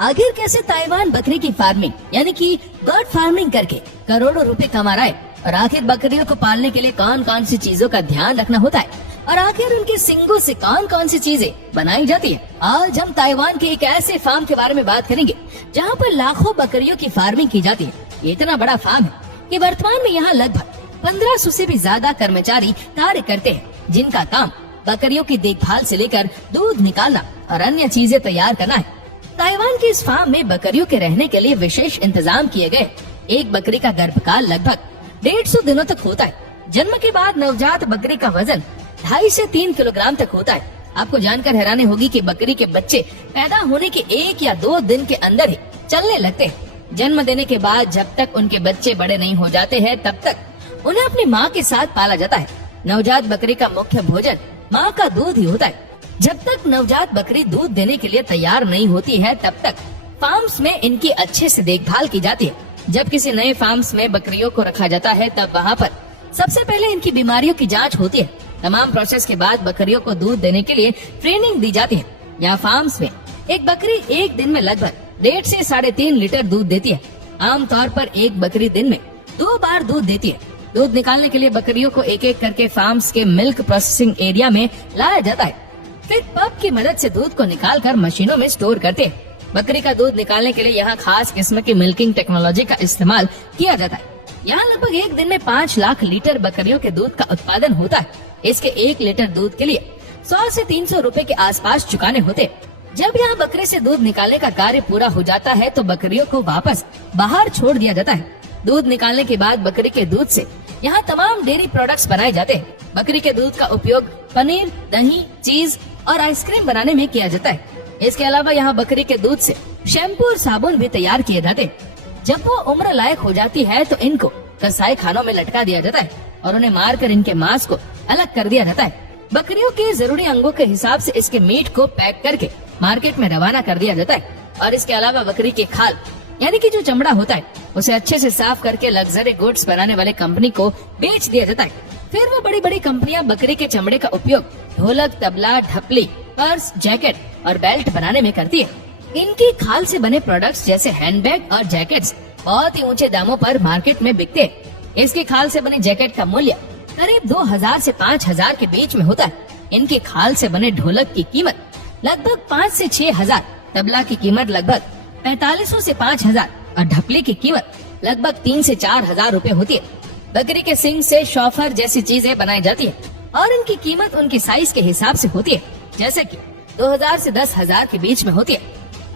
आखिर कैसे ताइवान बकरी की फार्मिंग यानी कि बर्ड फार्मिंग करके करोड़ों रुपए कमा रहा है, और आखिर बकरियों को पालने के लिए कौन कौन सी चीजों का ध्यान रखना होता है, और आखिर उनके सिंगों से कौन कौन सी चीजें बनाई जाती है। आज हम ताइवान के एक ऐसे फार्म के बारे में बात करेंगे जहाँ पर लाखों बकरियों की फार्मिंग की जाती है। ये इतना बड़ा फार्म है कि वर्तमान में यहाँ लगभग 1500 से भी ज्यादा कर्मचारी कार्य करते हैं, जिनका काम बकरियों की देखभाल से लेकर दूध निकालना और अन्य चीजें तैयार करना है। ताइवान के इस फार्म में बकरियों के रहने के लिए विशेष इंतजाम किए गए। एक बकरी का गर्भकाल लगभग 150 दिनों तक होता है। जन्म के बाद नवजात बकरी का वजन 2.5 से 3 किलोग्राम तक होता है। आपको जानकर हैरानी होगी कि बकरी के बच्चे पैदा होने के 1 या 2 दिन के अंदर ही चलने लगते हैं। जन्म देने के बाद जब तक उनके बच्चे बड़े नहीं हो जाते हैं, तब तक उन्हें अपनी माँ के साथ पाला जाता है। नवजात बकरी का मुख्य भोजन माँ का दूध ही होता है। जब तक नवजात बकरी दूध देने के लिए तैयार नहीं होती है, तब तक फार्म्स में इनकी अच्छे से देखभाल की जाती है। जब किसी नए फार्म्स में बकरियों को रखा जाता है, तब वहाँ पर सबसे पहले इनकी बीमारियों की जांच होती है। तमाम प्रोसेस के बाद बकरियों को दूध देने के लिए ट्रेनिंग दी जाती है। यहाँ फार्म्स में एक बकरी एक दिन में लगभग 1.5 से 3.5 लीटर दूध देती है। आमतौर पर एक बकरी दिन में 2 बार दूध देती है। दूध निकालने के लिए बकरियों को एक एक करके फार्म्स के मिल्क प्रोसेसिंग एरिया में लाया जाता है। फिर पंप की मदद से दूध को निकालकर मशीनों में स्टोर करते हैं। बकरी का दूध निकालने के लिए यहाँ खास किस्म की मिल्किंग टेक्नोलॉजी का इस्तेमाल किया जाता है। यहाँ लगभग एक दिन में 5 लाख लीटर बकरियों के दूध का उत्पादन होता है। इसके 1 लीटर दूध के लिए 100 से 300 रुपए के आसपास चुकाने होते हैं। जब यहाँ बकरी से दूध निकालने का कार्य पूरा हो जाता है, तो बकरियों को वापस बाहर छोड़ दिया जाता है। दूध निकालने के बाद बकरी के दूध से यहाँ तमाम डेयरी प्रोडक्ट्स बनाए जाते हैं। बकरी के दूध का उपयोग पनीर, दही, चीज और आइसक्रीम बनाने में किया जाता है। इसके अलावा यहाँ बकरी के दूध से शैम्पू और साबुन भी तैयार किए जाते हैं। जब वो उम्र लायक हो जाती है, तो इनको कसाई खानों में लटका दिया जाता है और उन्हें मारकर इनके मांस को अलग कर दिया जाता है। बकरियों के जरूरी अंगों के हिसाब से इसके मीट को पैक करके मार्केट में रवाना कर दिया जाता है। और इसके अलावा बकरी के खाल यानी कि जो चमड़ा होता है, उसे अच्छे से साफ करके लग्जरी गुड्स बनाने वाले कंपनी को बेच दिया जाता है। फिर वो बड़ी बड़ी कंपनियां बकरी के चमड़े का उपयोग ढोलक, तबला, ढपली, पर्स, जैकेट और बेल्ट बनाने में करती है। इनकी खाल से बने प्रोडक्ट्स जैसे हैंडबैग और जैकेट्स बहुत ही ऊंचे दामों पर मार्केट में बिकते हैं। इसकी खाल से बने जैकेट का मूल्य करीब 2000 से 5000 के बीच में होता है। इनकी खाल से बने ढोलक की कीमत लगभग 5 से 6000, तबला की कीमत लगभग 4500 से 5000 और ढपली की कीमत लगभग 3 से 4000 रुपए होती है। बकरी के सींग से शॉफर जैसी चीजें बनाई जाती है और इनकी कीमत उनके साइज के हिसाब से होती है, जैसे कि 2000 से 10,000 के बीच में होती है।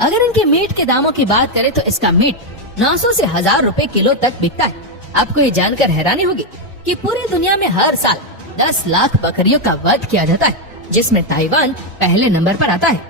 अगर इनके मीट के दामों की बात करें, तो इसका मीट 900 से 1000 रुपए किलो तक बिकता है। आपको ये जानकर हैरानी होगी कि पूरी दुनिया में हर साल 10 लाख बकरियों का वध किया जाता है, जिसमें ताइवान पहले नंबर पर आता है।